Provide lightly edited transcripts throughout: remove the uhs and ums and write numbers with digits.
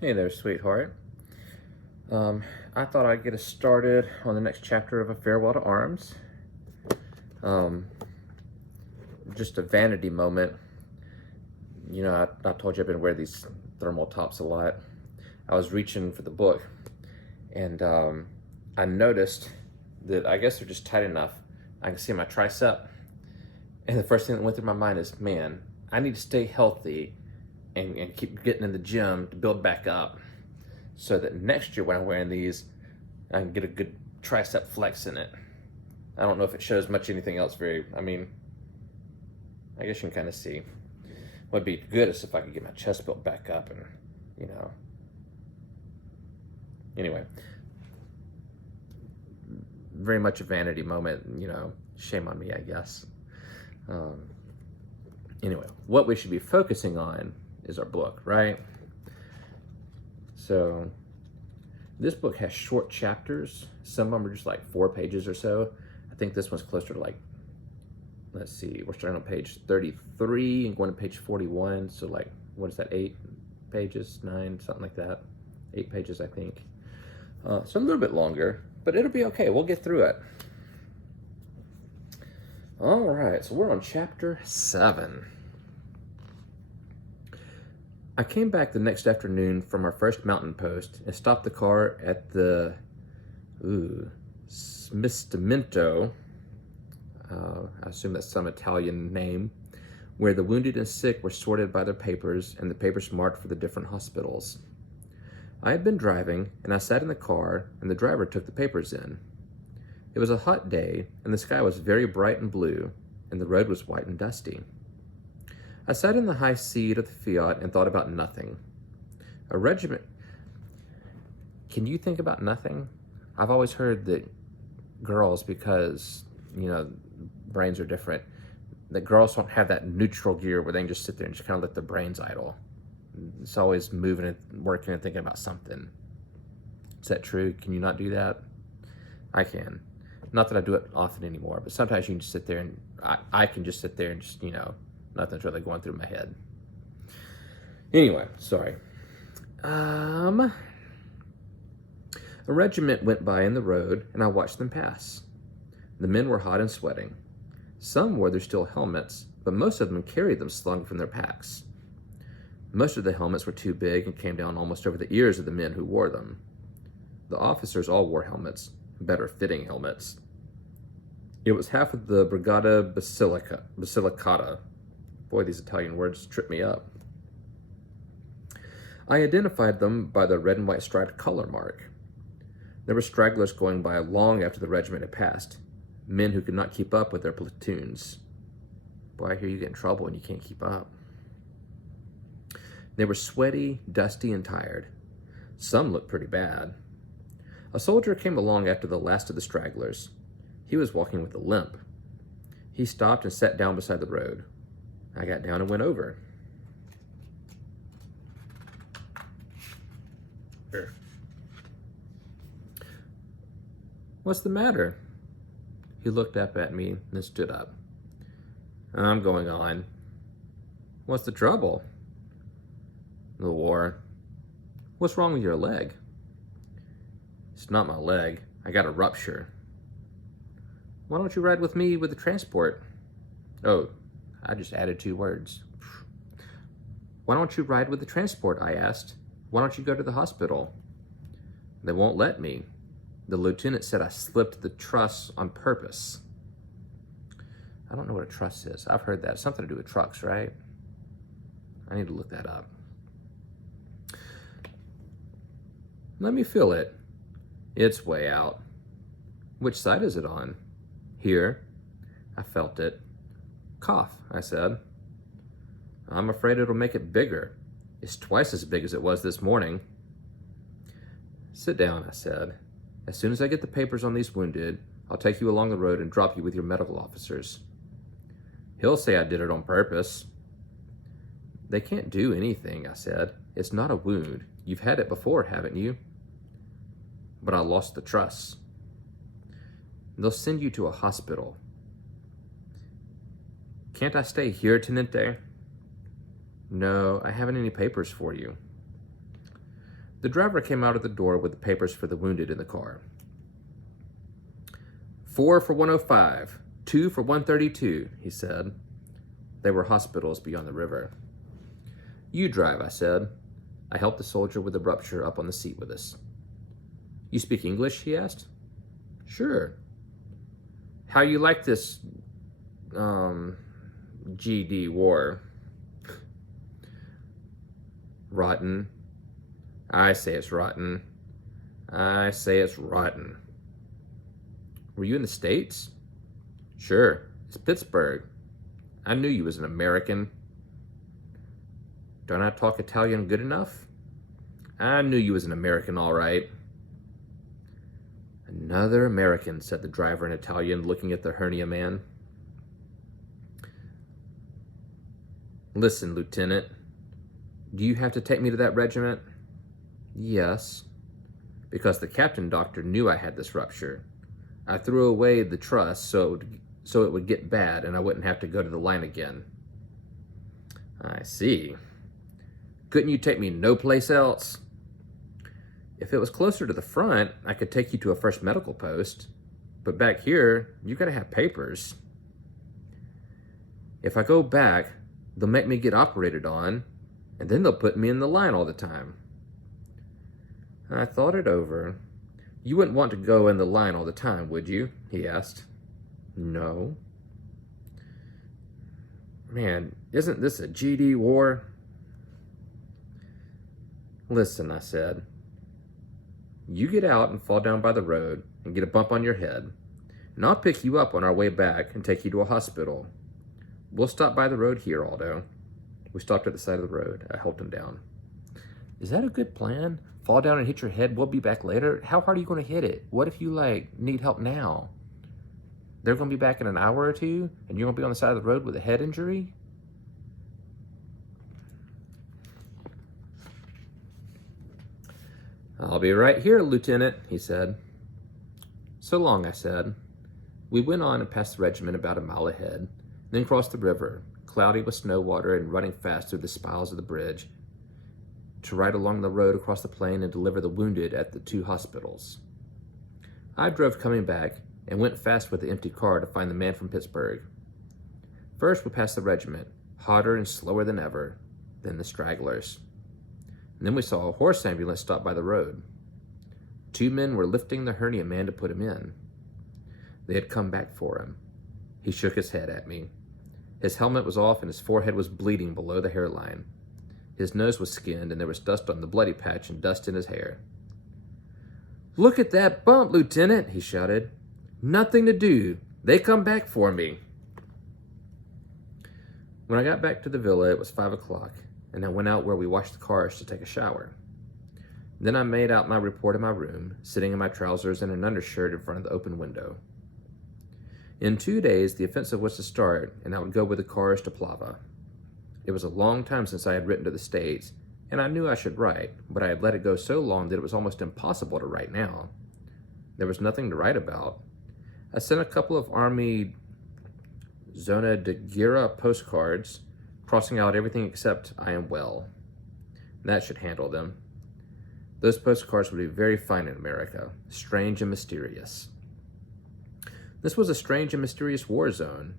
Hey there, sweetheart. I thought I'd get us started on the next chapter of A Farewell to Arms. Um, just a vanity moment. You know, I told you I've been wearing these thermal tops a lot. I was reaching for the book, and I noticed that I guess they're just tight enough. I can see my tricep. And the first thing that went through my mind is, man, I need to stay healthy and keep getting in the gym to build back up, so that next year when I'm wearing these, I can get a good tricep flex in it. I don't know if it shows much anything else I guess you can kind of see. What'd be good is if I could get my chest built back up and, Anyway, very much a vanity moment, shame on me, I guess. Anyway, what we should be focusing on is our book, right? So this book has short chapters. Some of them are just like 4 pages or so. I think this one's closer to let's see, we're starting on page 33 and going to page 41. So what is that, 8 pages, 9, something like that. 8 pages, I think. So a little bit longer, but it'll be okay. We'll get through it. All right, so we're on chapter 7. I came back the next afternoon from our first mountain post and stopped the car at the Smistamento, I assume that's some Italian name, where the wounded and sick were sorted by their papers and the papers marked for the different hospitals. I had been driving, and I sat in the car, and the driver took the papers in. It was a hot day, and the sky was very bright and blue, and the road was white and dusty. I sat in the high seat of the Fiat and thought about nothing. A regiment... Can you think about nothing? I've always heard that girls, because, brains are different, that girls don't have that neutral gear where they can just sit there and just kind of let their brains idle. It's always moving and working and thinking about something. Is that true? Can you not do that? I can. Not that I do it often anymore, but sometimes you can just sit there and I can just sit there and just, nothing's really going through my head. Anyway, sorry. A regiment went by in the road, and I watched them pass. The men were hot and sweating. Some wore their steel helmets, but most of them carried them slung from their packs. Most of the helmets were too big and came down almost over the ears of the men who wore them. The officers all wore helmets, better-fitting helmets. It was half of the Brigada Basilicata. Boy, these Italian words trip me up. I identified them by the red and white striped collar mark. There were stragglers going by long after the regiment had passed, men who could not keep up with their platoons. Boy, I hear you get in trouble when you can't keep up. They were sweaty, dusty, and tired. Some looked pretty bad. A soldier came along after the last of the stragglers. He was walking with a limp. He stopped and sat down beside the road. I got down and went over. Here. What's the matter? He looked up at me and then stood up. I'm going on. What's the trouble? The war. What's wrong with your leg? It's not my leg. I got a rupture. Why don't you ride with me with the transport? Oh, I just added 2 words. Why don't you ride with the transport, I asked. Why don't you go to the hospital? They won't let me. The lieutenant said I slipped the truss on purpose. I don't know what a truss is. I've heard that. It's something to do with trucks, right? I need to look that up. Let me feel it. It's way out. Which side is it on? Here. I felt it. Cough, I said. I'm afraid it'll make it bigger. It's twice as big as it was this morning. Sit down, I said. As soon as I get the papers on these wounded, I'll take you along the road and drop you with your medical officers. He'll say I did it on purpose. They can't do anything, I said. It's not a wound. You've had it before, haven't you? But I lost the truss. They'll send you to a hospital. Can't I stay here, Tenente? No, I haven't any papers for you. The driver came out of the door with the papers for the wounded in the car. 4 for 105, 2 for 132, he said. They were hospitals beyond the river. You drive, I said. I helped the soldier with the rupture up on the seat with us. You speak English, he asked. Sure. How you like this, GD war? Rotten. I say it's rotten. I say it's rotten. Were you in the States? Sure. It's Pittsburgh. I knew you was an American. Don't I talk Italian good enough? I knew you was an American, all right. Another American, said the driver in Italian, looking at the hernia man. Listen, Lieutenant. Do you have to take me to that regiment? Yes. Because the captain doctor knew I had this rupture. I threw away the truss so it would get bad and I wouldn't have to go to the line again. I see. Couldn't you take me no place else? If it was closer to the front, I could take you to a first medical post. But back here, you gotta have papers. If I go back, they'll make me get operated on, and then they'll put me in the line all the time. I thought it over. You wouldn't want to go in the line all the time, would you? He asked. No. Man, isn't this a GD war? Listen, I said. You get out and fall down by the road and get a bump on your head, and I'll pick you up on our way back and take you to a hospital. We'll stop by the road here, Aldo. We stopped at the side of the road. I helped him down. Is that a good plan? Fall down and hit your head, we'll be back later? How hard are you going to hit it? What if you, need help now? They're going to be back in an hour or two, and you're going to be on the side of the road with a head injury? I'll be right here, Lieutenant, he said. So long, I said. We went on and passed the regiment about a mile ahead, then crossed the river, cloudy with snow water and running fast through the spiles of the bridge, to ride along the road across the plain and deliver the wounded at the 2 hospitals. I drove coming back and went fast with the empty car to find the man from Pittsburgh. First, we passed the regiment, hotter and slower than ever, then the stragglers. And then we saw a horse ambulance stop by the road. 2 men were lifting the hernia man to put him in. They had come back for him. He shook his head at me. His helmet was off and his forehead was bleeding below the hairline. His nose was skinned and there was dust on the bloody patch and dust in his hair. Look at that bump, Lieutenant, he shouted. Nothing to do. They come back for me. When I got back to the villa, it was 5 o'clock, and I went out where we washed the cars to take a shower. Then I made out my report in my room, sitting in my trousers and an undershirt in front of the open window. In 2 days, the offensive was to start, and I would go with the cars to Plava. It was a long time since I had written to the States, and I knew I should write, but I had let it go so long that it was almost impossible to write now. There was nothing to write about. I sent a couple of Army Zona de Guerra postcards, crossing out everything except I am well. That should handle them. Those postcards would be very fine in America, strange and mysterious. This was a strange and mysterious war zone,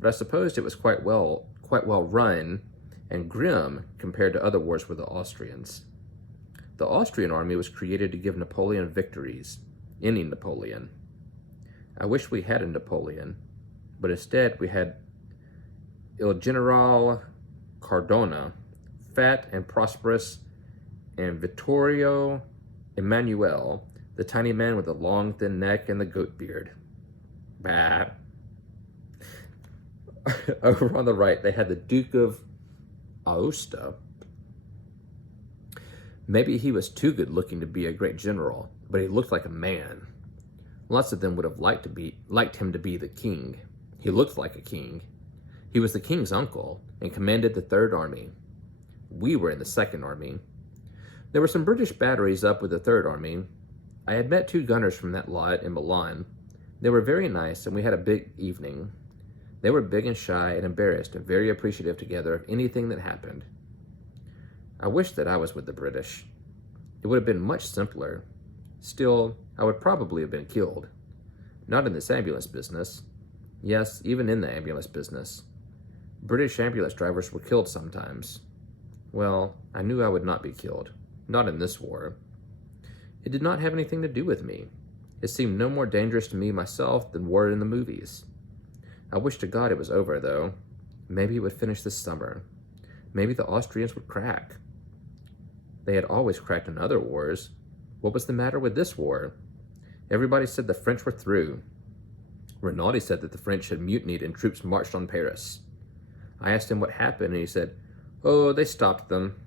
but I supposed it was quite well run and grim compared to other wars with the Austrians. The Austrian army was created to give Napoleon victories, any Napoleon. I wish we had a Napoleon, but instead we had Il General Cardona, fat and prosperous, and Vittorio Emanuele, the tiny man with the long, thin neck and the goat beard. Bah. Over on the right, they had the Duke of Aosta. Maybe he was too good looking to be a great general, but he looked like a man. Lots of them would have liked him to be the king. He looked like a king. He was the king's uncle and commanded the 3rd Army. We were in the 2nd Army. There were some British batteries up with the 3rd Army. I had met 2 gunners from that lot in Milan. They were very nice, and we had a big evening. They were big and shy and embarrassed and very appreciative together of anything that happened. I wish that I was with the British. It would have been much simpler. Still, I would probably have been killed. Not in this ambulance business. Yes, even in the ambulance business. British ambulance drivers were killed sometimes. Well, I knew I would not be killed. Not in this war. It did not have anything to do with me. It seemed no more dangerous to me myself than war in the movies. I wish to God it was over, though. Maybe it would finish this summer. Maybe the Austrians would crack. They had always cracked in other wars. What was the matter with this war? Everybody said the French were through. Rinaldi said that the French had mutinied and troops marched on Paris. I asked him what happened, and he said, "Oh, they stopped them."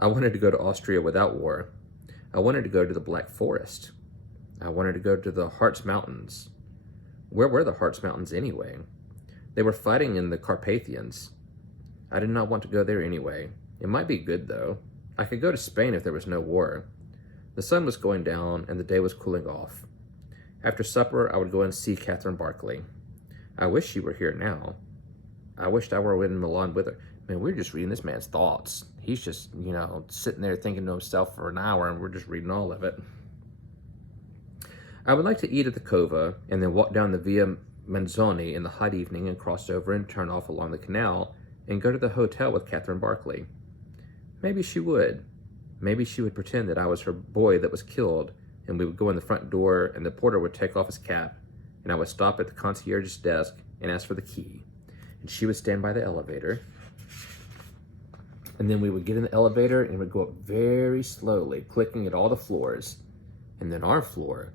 I wanted to go to Austria without war. I wanted to go to the Black Forest. I wanted to go to the Harz Mountains. Where were the Harz Mountains anyway? They were fighting in the Carpathians. I did not want to go there anyway. It might be good, though. I could go to Spain if there was no war. The sun was going down, and the day was cooling off. After supper, I would go and see Catherine Barclay. I wish she were here now. I wished I were in Milan with her. Man, we're just reading this man's thoughts. He's just, sitting there thinking to himself for an hour, and we're just reading all of it. I would like to eat at the Cova, and then walk down the Via Manzoni in the hot evening and cross over and turn off along the canal and go to the hotel with Catherine Barclay. Maybe she would. Maybe she would pretend that I was her boy that was killed, and we would go in the front door, and the porter would take off his cap, and I would stop at the concierge's desk and ask for the key, and she would stand by the elevator, and then we would get in the elevator and it would go up very slowly, clicking at all the floors, and then our floor,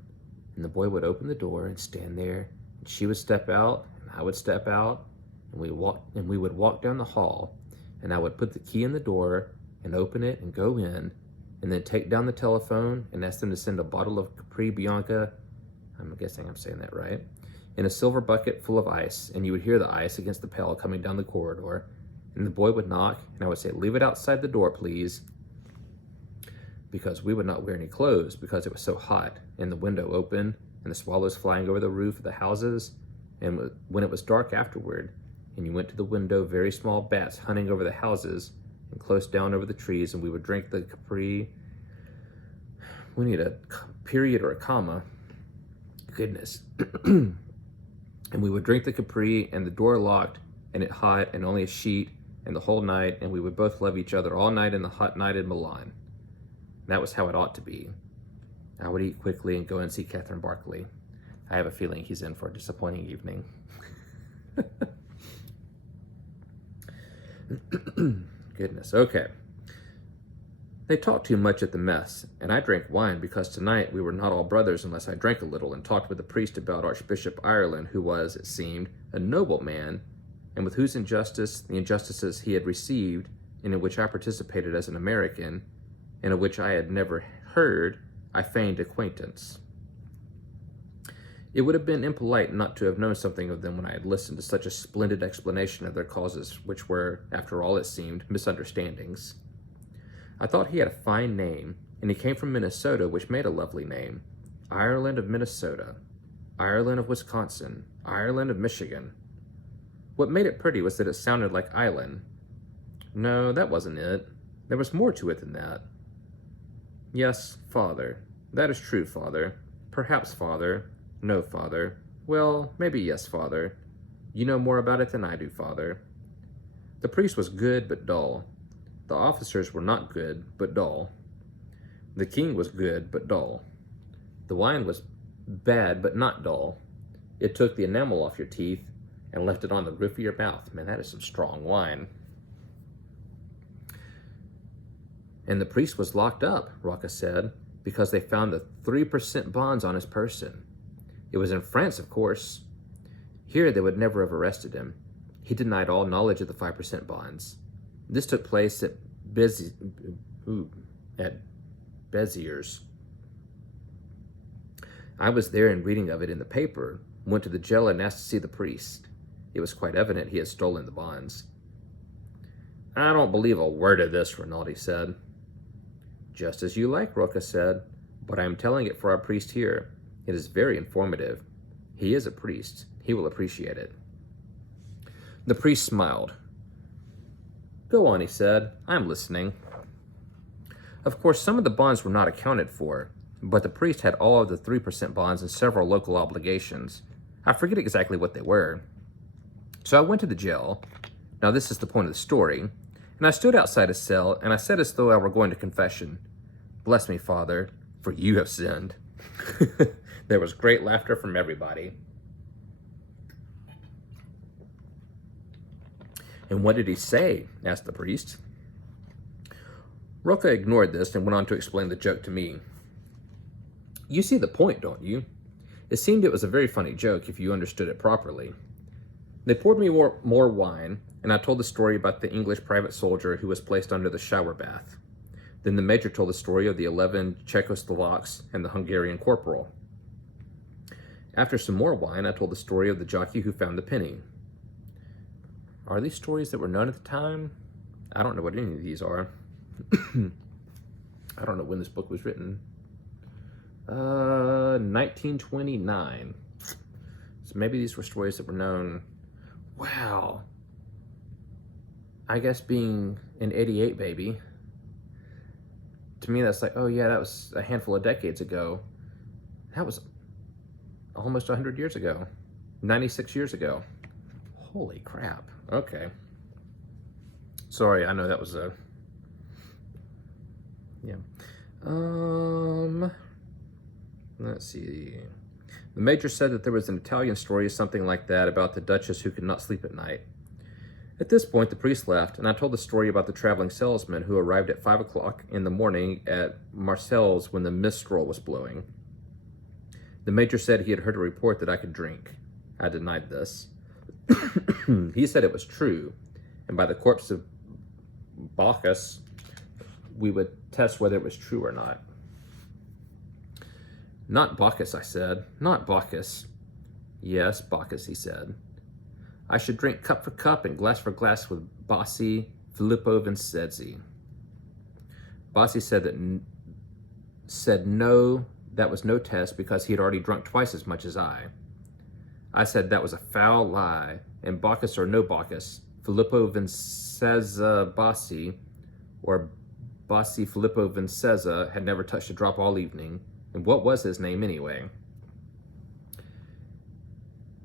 and the boy would open the door and stand there, and she would step out, and I would step out, and we would walk down the hall, and I would put the key in the door and open it and go in, and then take down the telephone and ask them to send a bottle of Capri Bianca, I'm guessing I'm saying that right, in a silver bucket full of ice, and you would hear the ice against the pail coming down the corridor, and the boy would knock, and I would say, "Leave it outside the door, please," because we would not wear any clothes because it was so hot, and the window open, and the swallows flying over the roof of the houses, and when it was dark afterward, and you went to the window, very small bats hunting over the houses, and close down over the trees, and we would drink the Capri. We need a period or a comma. Goodness. And we would drink the Capri, and the door locked, and it hot, and only a sheet, and the whole night, and we would both love each other all night in the hot night in Milan. That was how it ought to be. I would eat quickly and go and see Catherine Barclay. I have a feeling he's in for a disappointing evening. Goodness, okay. They talked too much at the mess, and I drank wine because tonight we were not all brothers unless I drank a little and talked with the priest about Archbishop Ireland, who was, it seemed, a noble man, and with whose the injustices he had received, and in which I participated as an American, and of which I had never heard, I feigned acquaintance. It would have been impolite not to have known something of them when I had listened to such a splendid explanation of their causes, which were, after all it seemed, misunderstandings. I thought he had a fine name, and he came from Minnesota, which made a lovely name. Ireland of Minnesota, Ireland of Wisconsin, Ireland of Michigan. What made it pretty was that it sounded like island. No, that wasn't it. There was more to it than that. Yes, father. That is true, father. Perhaps, father. No, father. Well, maybe yes, father. You know more about it than I do, father. The priest was good but dull. The officers were not good but dull. The king was good but dull. The wine was bad but not dull. It took the enamel off your teeth and left it on the roof of your mouth. Man, that is some strong wine. And the priest was locked up, Rocca said, because they found the 3% bonds on his person. It was in France, of course. Here they would never have arrested him. He denied all knowledge of the 5% bonds. This took place at Béziers. I was there and reading of it in the paper, went to the jail and asked to see the priest. It was quite evident he had stolen the bonds. I don't believe a word of this, Rinaldi said. Just as you like, Rocca said, but I am telling it for our priest here. It is very informative. He is a priest. He will appreciate it. The priest smiled. Go on, he said. I'm listening. Of course, some of the bonds were not accounted for, but the priest had all of the 3% bonds and several local obligations. I forget exactly what they were. So I went to the jail. Now this is the point of the story. And I stood outside his cell, and I said as though I were going to confession, "Bless me, Father, for you have sinned." There was great laughter from everybody. "And what did he say?" asked the priest. Roca ignored this and went on to explain the joke to me. "You see the point, don't you? It seemed it was a very funny joke if you understood it properly." They poured me more wine, and I told the story about the English private soldier who was placed under the shower bath. Then the major told the story of the 11 Czechoslovaks and the Hungarian corporal. After some more wine, I told the story of the jockey who found the penny. Are these stories that were known at the time? I don't know what any of these are. I don't know when this book was written. 1929. So maybe these were stories that were known. Wow. I guess being an 88 baby, to me that's like, oh yeah, that was a handful of decades ago. That was almost 100 years ago. 96 years ago. Holy crap. Okay. Sorry, I know that was a... Yeah. Let's see. The major said that there was an Italian story, something like that, about the Duchess who could not sleep at night. At this point, the priest left, and I told the story about the traveling salesman who arrived at 5 o'clock in the morning at Marcel's when the mistral was blowing. The major said he had heard a report that I could drink. I denied this. He said it was true, and by the corpse of Bacchus, we would test whether it was true or not. "Not Bacchus," I said. "Not Bacchus." "Yes, Bacchus," he said. "I should drink cup for cup and glass for glass with Bossi, Filippo Vincenzzi." Bossi said no, that was no test because he had already drunk twice as much as I. I said that was a foul lie, and Bacchus or no Bacchus, Filippo Vincenzza Bossi, or Bossi Filippo Vincenzza, had never touched a drop all evening. And what was his name anyway?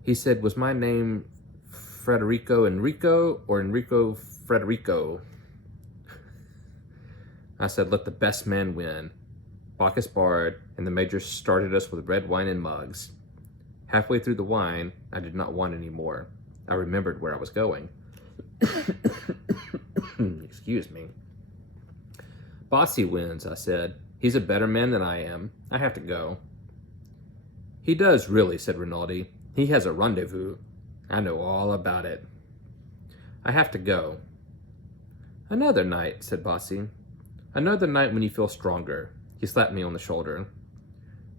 He said, "Was my name Federico Enrico or Enrico Federico?" I said, "Let the best man win." Bacchus barred, and the major started us with red wine in mugs. Halfway through the wine, I did not want any more. I remembered where I was going. Excuse me. "Bossi wins," I said. "He's a better man than I am. I have to go." "He does, really," said Rinaldi. "He has a rendezvous. I know all about it." "I have to go." "Another night," said Bossi. "Another night when you feel stronger." He slapped me on the shoulder.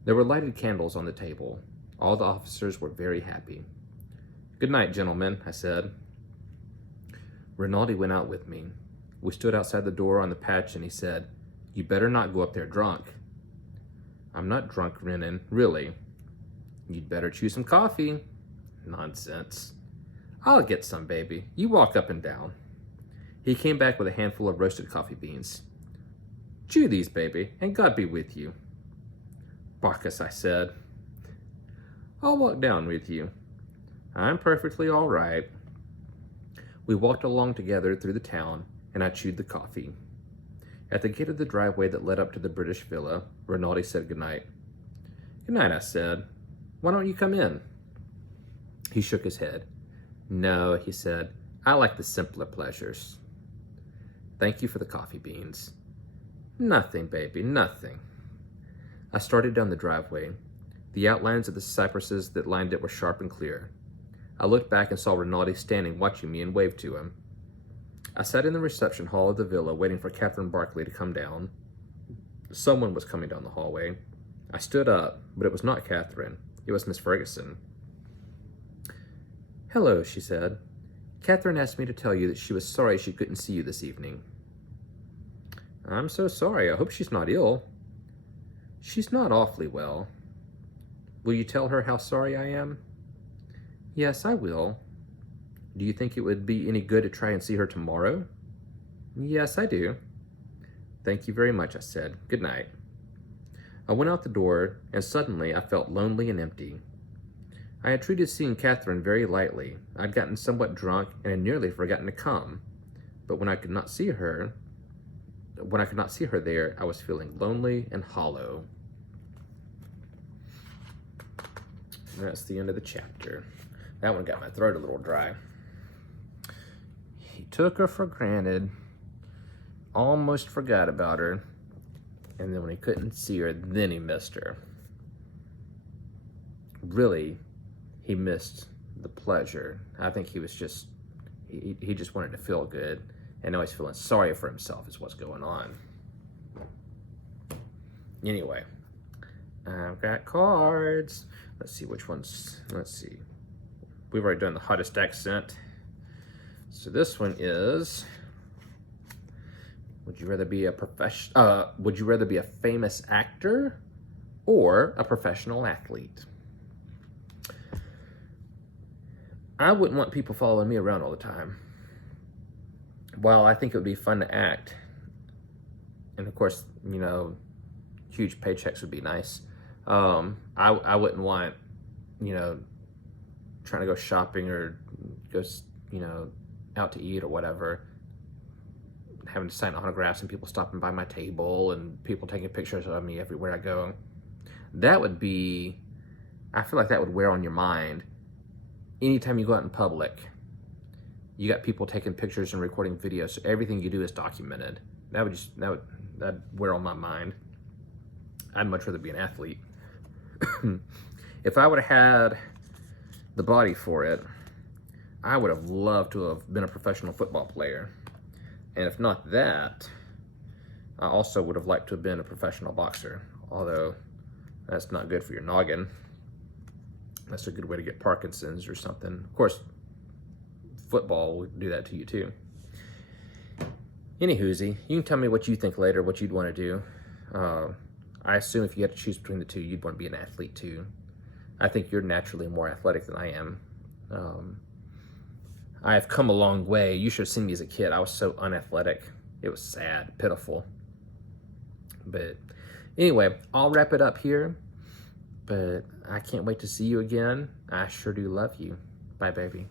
There were lighted candles on the table. All the officers were very happy. "Good night, gentlemen," I said. Rinaldi went out with me. We stood outside the door on the patch, and he said, "You better not go up there drunk." "I'm not drunk, Renan, really." "You'd better chew some coffee." "Nonsense." "I'll get some, baby. You walk up and down." He came back with a handful of roasted coffee beans. "Chew these, baby, and God be with you." "Bacchus," I said. "I'll walk down with you." "I'm perfectly all right." We walked along together through the town, and I chewed the coffee. At the gate of the driveway that led up to the British villa, Rinaldi said goodnight. "Good night," I said. "Why don't you come in?" He shook his head. "No," he said. "I like the simpler pleasures." "Thank you for the coffee beans." "Nothing, baby, nothing." I started down the driveway. The outlines of the cypresses that lined it were sharp and clear. I looked back and saw Rinaldi standing watching me and waved to him. I sat in the reception hall of the villa waiting for Catherine Barclay to come down. Someone was coming down the hallway. I stood up, but it was not Catherine. It was Miss Ferguson. "Hello," she said. "Catherine asked me to tell you that she was sorry she couldn't see you this evening." "I'm so sorry. I hope she's not ill." "She's not awfully well." "Will you tell her how sorry I am?" "Yes, I will." "Do you think it would be any good to try and see her tomorrow?" "Yes, I do." Thank you very much, I said. Good night. I went out the door, and suddenly I felt lonely and empty. I had treated seeing Catherine very lightly. I'd gotten somewhat drunk and had nearly forgotten to come. But when I could not see her there, I was feeling lonely and hollow. And that's the end of the chapter. That one got my throat a little dry. He took her for granted, almost forgot about her, and then when he couldn't see her, then he missed her. Really, he missed the pleasure. I think he was just, he just wanted to feel good, and now he's feeling sorry for himself is what's going on. Anyway, I've got cards. Let's see which ones, let's see. We've already done the hottest accent. So this one is, would you rather be a famous actor or a professional athlete? I wouldn't want people following me around all the time. While I think it would be fun to act, and of course, you know, huge paychecks would be nice. I wouldn't want, you know, trying to go shopping or go, you know, out to eat or whatever, having to sign autographs and people stopping by my table and people taking pictures of me everywhere I go. That would be, I feel like that would wear on your mind. Anytime you go out in public, you got people taking pictures and recording videos, so everything you do is documented. That'd wear on my mind. I'd much rather be an athlete. If I would have had the body for it, I would have loved to have been a professional football player. And if not that, I also would have liked to have been a professional boxer, although that's not good for your noggin. That's a good way to get Parkinson's or something. Of course, football will do that to you too. Anywhoozy, you can tell me what you think later, what you'd want to do. I assume if you had to choose between the two, you'd want to be an athlete too. I think you're naturally more athletic than I am. I have come a long way. You should have seen me as a kid. I was so unathletic. It was sad, pitiful. But anyway, I'll wrap it up here. But I can't wait to see you again. I sure do love you. Bye, baby.